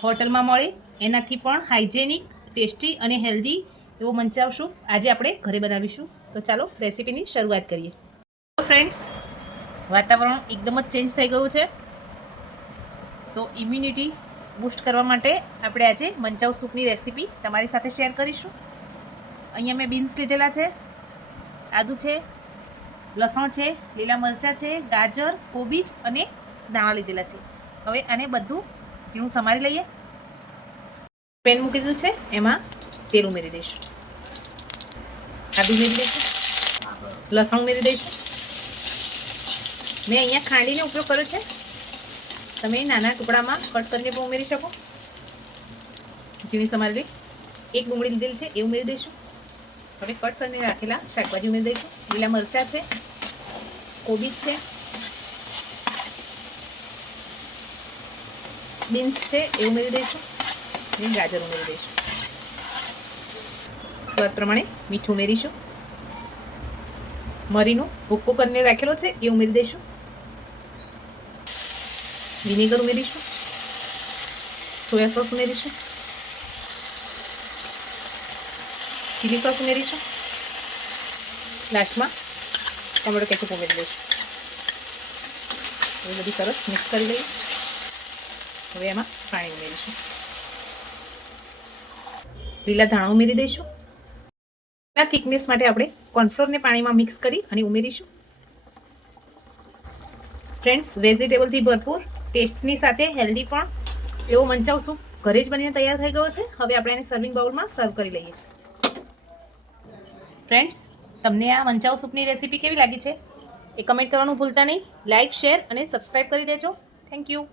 હોટલમાં મળે એનાથી પણ હાઇજેનિક, ટેસ્ટી અને હેલ્ધી એવો મંચાવ સૂપ આજે આપણે ઘરે બનાવીશું. તો ચાલો રેસીપીની શરૂઆત કરીએ. તો ફ્રેન્ડ્સ, વાતાવરણ એકદમ જ ચેન્જ થઈ ગયું છે, તો ઇમ્યુનિટી બૂસ્ટ કરવા માટે આપણે આજે મંચાવ સૂપની રેસીપી તમારી સાથે શેર કરીશું. અહીંયા મેં બીન્સ લીધેલા છે, આદુ છે, લસણ છે, લીલા મરચાં છે, ગાજર, કોબીજ અને દાણા લીધેલા છે. હવે આને બધું ઝીણું સમારી લઈએ. પેન મૂકી દીધું છે, એમાં તેલ ઉમેરી દઈશું, આદુ ઉમેરી દઈશું, લસણ ઉમેરી દઈશું. મેં અહીંયા ખાંડીનો ઉપયોગ કર્યો છે, તમે નાના ટુકડામાં કટ કરીને પણ ઉમેરી શકો. ઝીણી સમારેલી એક ડુંગળી લીધેલી છે, એ ઉમેરી દઈશું. હવે કટ કરીને રાખેલા શાકભાજી ઉમેરી દઈશું. લીલા મરચાં છે, કોબીજ છે, બીન્સ છે, એ ઉમેરી દઈશું. અને ગાજર ઉમેરી દઈશું. સ્વાદ પ્રમાણે મીઠું ઉમેરીશું. મરીનો ભૂક્કો કરીને રાખેલો છે, એ ઉમેરી દઈશું. વિનેગર ઉમેરીશું. સોયા સોસ ઉમેરીશું. ચીલી સોસ ઉમેરીશું. લાસ્ટમાં ટોમેટો કેચઅપ ઉમેરી દઈશું. એ બધી સરસ મિક્સ કરી લઈએ. હવે એમાં પાણી ઉમેરીશું. લીલા ધાણા ઉમેરી દઈશું. ના થિકનેસ માટે આપણે કોર્નફ્લોરને પાણીમાં મિક્સ કરી અને ઉમેરીશું. ફ્રેન્ડ્સ, વેજીટેબલથી ભરપૂર, ટેસ્ટની સાથે હેલ્ધી પણ એવો મંચાવ સૂપ ઘરે જ બનીને તૈયાર થઈ ગયો છે. હવે આપણે એને સર્વિંગ બાઉલમાં સર્વ કરી લઈએ. ફ્રેન્ડ્સ, તમને આ મંચાવ સૂપની રેસીપી કેવી લાગી છે એ કમેન્ટ કરવાનું ભૂલતા નહીં. લાઇક, શેર અને સબસ્ક્રાઈબ કરી દેજો. Thank you.